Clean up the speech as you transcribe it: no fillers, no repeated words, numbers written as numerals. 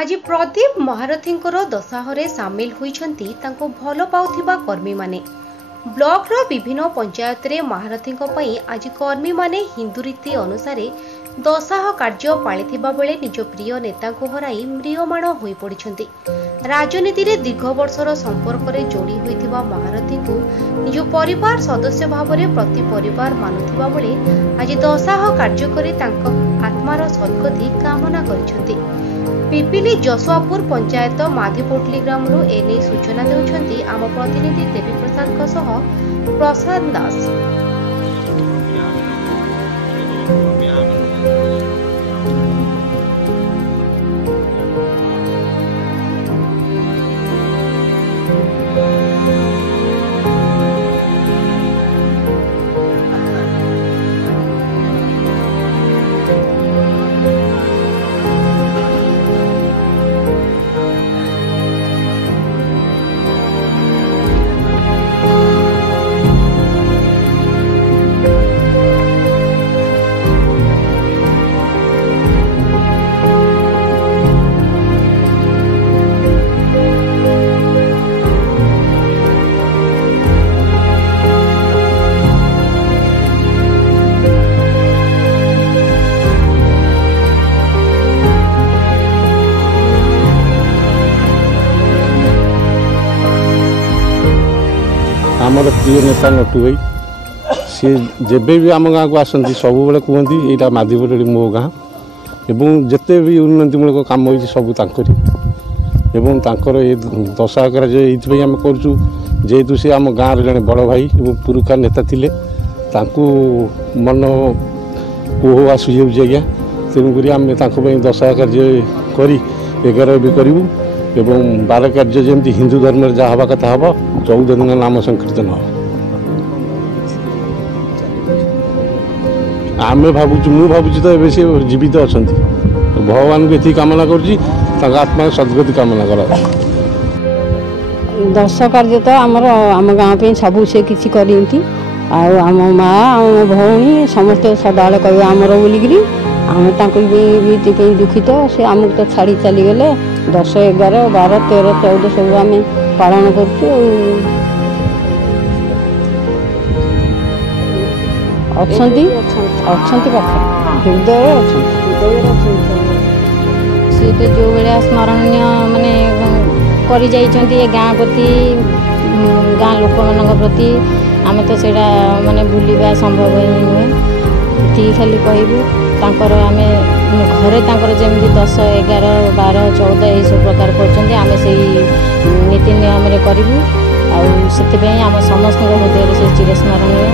आज प्रदीप महारथींकर दशाहरे सामिल होइछंती तांको भल पाउथिबा कर्मी माने। ब्लॉक रो विभिन्न पंचायत रे महारथी आज कर्मी माने हिंदू रीति अनुसार दशाह कार्य पालिथिबा बेले निज प्रिय नेता को हराई म्रियमाण होई पड़िछंती। राजनीति रे दीर्घ वर्षर संपर्क रे जोड़ी होइथिबा महारथी को निज परिवार सदस्य भाव में प्रति परिवार मानुथिबा बेले आज दशाह कार्य करी तांको आत्मार सद्गति कामना करिछंती। पिपिली जसुआपुर पंचायत माधीपोटली ग्राम एने सूचना देउछंती आम प्रतिनिधि देवी प्रसाद प्रसाद दास। आमर प्रिय नेता नटू भाई सी जेबे भी आम गाँव को आसती सब बेले कहते यहाँ माधीपुर मो गाँ एवं जिते भी उन्नतिमूलक कम हो सब ये दशा कार्य आम करूँ जेहेतु सी आम गाँव जड़े बड़ भाई और पुरुखा नेता थिले मन कोह आसूँ आज्ञा तेणुक आम दशा कार्य कर 11 भी करूँ एवं 12 कार्य जमी हिंदू धर्म जहाँ हवा कथा हम 14 दिन नाम संकीर्तन हम आम भावुँ तो ये सी जीवित अच्छा भगवान को ये कामना कर आत्मा सद्गति कामना कर दश कार्य तो आम गाँव पे सब से किसी करती आम माँ आम भौणी समस्ते सदाबे कह आमर बोलिकी आम भी दुखित से आमको तो छाड़ी चलीगले 10, 11, 12, 13, 14 सब आम पालन कर सी तो जो भाया स्मरणीय माने कर गाँ प्रति गाँ लोक मान प्रति आम तो से माने भूलवा संभव ही नुहे ती खाली कहबू तांकर आमे घरे तांकर जमी 10, 11, 12, 14 ये सब प्रकार कर नीति नियम करूँ आम समस्त हृदय से चिरस्मरणीय।